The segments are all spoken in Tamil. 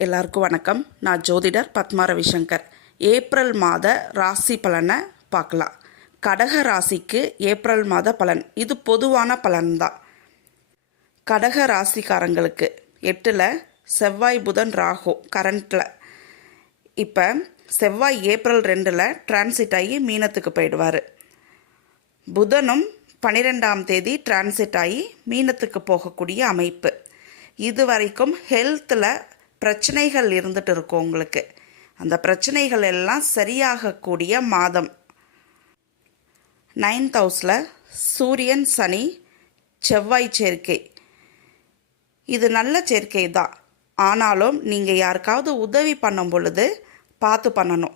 எல்லாருக்கும் வணக்கம். நான் ஜோதிடர் பத்மா ரவிசங்கர். ஏப்ரல் மாத ராசி பலனை பார்க்கலாம். கடக ராசிக்கு ஏப்ரல் மாத பலன் இது பொதுவான பலன்தான். கடக ராசிக்காரங்களுக்கு 8ல் செவ்வாய் புதன் ராகு கரண்ட்டில். இப்போ செவ்வாய் ஏப்ரல் 2ல் டிரான்சிட் ஆகி மீனத்துக்கு போயிடுவார். புதனும் 12ஆம் தேதி டிரான்சிட் ஆகி மீனத்துக்கு போகக்கூடிய அமைப்பு. இது வரைக்கும் ஹெல்த்தில் பிரச்சனைகள் இருந்துட்டு இருக்கும் உங்களுக்கு. அந்த பிரச்சனைகள் எல்லாம் சரியாகக்கூடிய மாதம். 9th ஹவுஸில் சூரியன் சனி செவ்வாய் சேர்க்கை. இது நல்ல சேர்க்கை தான். ஆனாலும் நீங்கள் யாருக்காவது உதவி பண்ணும் பொழுது பார்த்து பண்ணணும்.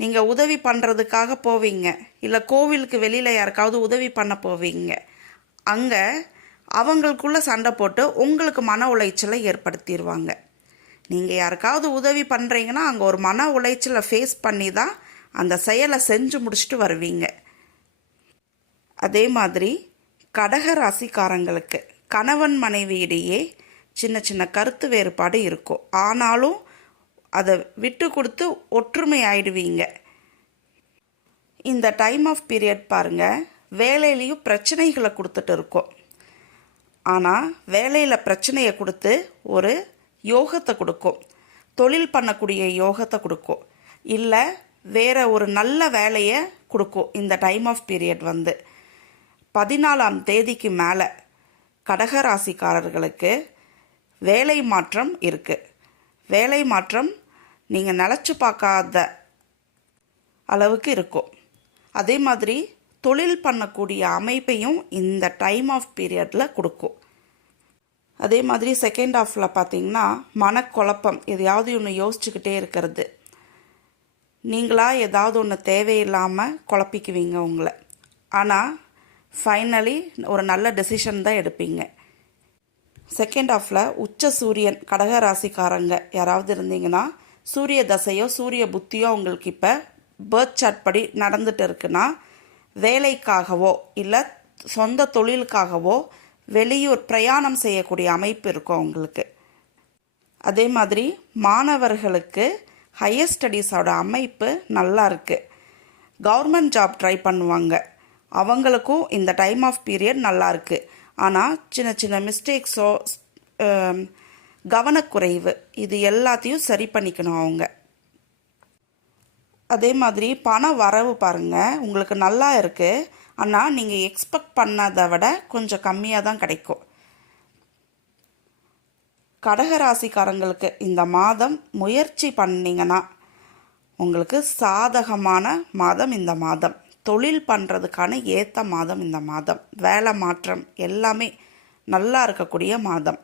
நீங்கள் உதவி பண்ணுறதுக்காக போவீங்க, இல்லை கோவிலுக்கு வெளியில் யாருக்காவது உதவி பண்ண போவீங்க. அங்கே அவங்களுக்குள்ள சண்டை போட்டு உங்களுக்கு மன உளைச்சலை ஏற்படுத்திடுவாங்க. நீங்கள் யாருக்காவது உதவி பண்ணுறீங்கன்னா அங்கே ஒரு மன உளைச்சலை ஃபேஸ் பண்ணி தான் அந்த செயலை செஞ்சு முடிச்சுட்டு வருவீங்க. அதே மாதிரி கடக ராசிக்காரங்களுக்கு கணவன் மனைவியிடையே சின்ன சின்ன கருத்து வேறுபாடு இருக்கும். ஆனாலும் அதை விட்டு கொடுத்து ஒற்றுமை ஆயிடுவீங்க. இந்த டைம் ஆஃப் பீரியட் பாருங்கள், வேலையிலையும் பிரச்சனைகளை கொடுத்துட்டு இருக்கோம். ஆனால் வேலையில் பிரச்சனையை கொடுத்து ஒரு யோகத்தை கொடுக்கும். தொழில் பண்ணக்கூடிய யோகத்தை கொடுக்கும், இல்லை வேறு ஒரு நல்ல வேலையை கொடுக்கும். இந்த டைம் ஆஃப் பீரியட் 14ஆம் தேதிக்கு மேலே கடகராசிக்காரர்களுக்கு வேலை மாற்றம் இருக்குது. வேலை மாற்றம் நீங்கள் நினச்சி பார்க்காத அளவுக்கு இருக்கும். அதே மாதிரி தொழில் பண்ணக்கூடிய அமைப்பையும் இந்த டைம் ஆஃப் பீரியடில் கொடுக்கும். அதே மாதிரி செகண்ட் ஹாஃபில் பார்த்திங்கன்னா மனக்குழப்பம், எதையாவது ஒன்று யோசிச்சுக்கிட்டே இருக்கிறது. நீங்களாக ஏதாவது ஒன்று தேவையில்லாமல் குழப்பிக்குவீங்க உங்களை. ஆனால் ஃபைனலி ஒரு நல்ல டெசிஷன் தான் எடுப்பீங்க. செகண்ட் ஹாஃபில் உச்ச சூரியன் கடக ராசிக்காரங்க யாராவது இருந்தீங்கன்னா, சூரிய தசையோ சூரிய புத்தியோ உங்களுக்கு இப்போ பர்த் சார்ட் படி நடந்துட்டு இருக்குன்னா, வேலைக்காகவோ இல்லை சொந்த தொழிலுக்காகவோ வெளியூர் பிரயாணம் செய்யக்கூடிய அமைப்பு இருக்கும் உங்களுக்கு. அதே மாதிரி மாணவர்களுக்கு ஹையர் ஸ்டடீஸோட அமைப்பு நல்லா இருக்குது. கவர்மெண்ட் ஜாப் ட்ரை பண்ணுவாங்க, அவங்களுக்கும் இந்த டைம் ஆஃப் பீரியட் நல்லா இருக்குது. ஆனால் சின்ன சின்ன மிஸ்டேக்ஸோ கவனக்குறைவு இது எல்லாத்தையும் சரி பண்ணிக்கணும் அவங்க. அதே மாதிரி பண வரவு பாருங்கள், உங்களுக்கு நல்லா இருக்குது. ஆனால் நீங்கள் எக்ஸ்பெக்ட் பண்ணதை விட கொஞ்சம் கம்மியாக தான் கிடைக்கும். கடகராசிக்காரங்களுக்கு இந்த மாதம் முயற்சி பண்ணிங்கன்னா உங்களுக்கு சாதகமான மாதம் இந்த மாதம். தொழில் பண்ணுறதுக்கான ஏற்ற மாதம் இந்த மாதம். வேலை மாற்றம் எல்லாமே நல்லா இருக்கக்கூடிய மாதம்.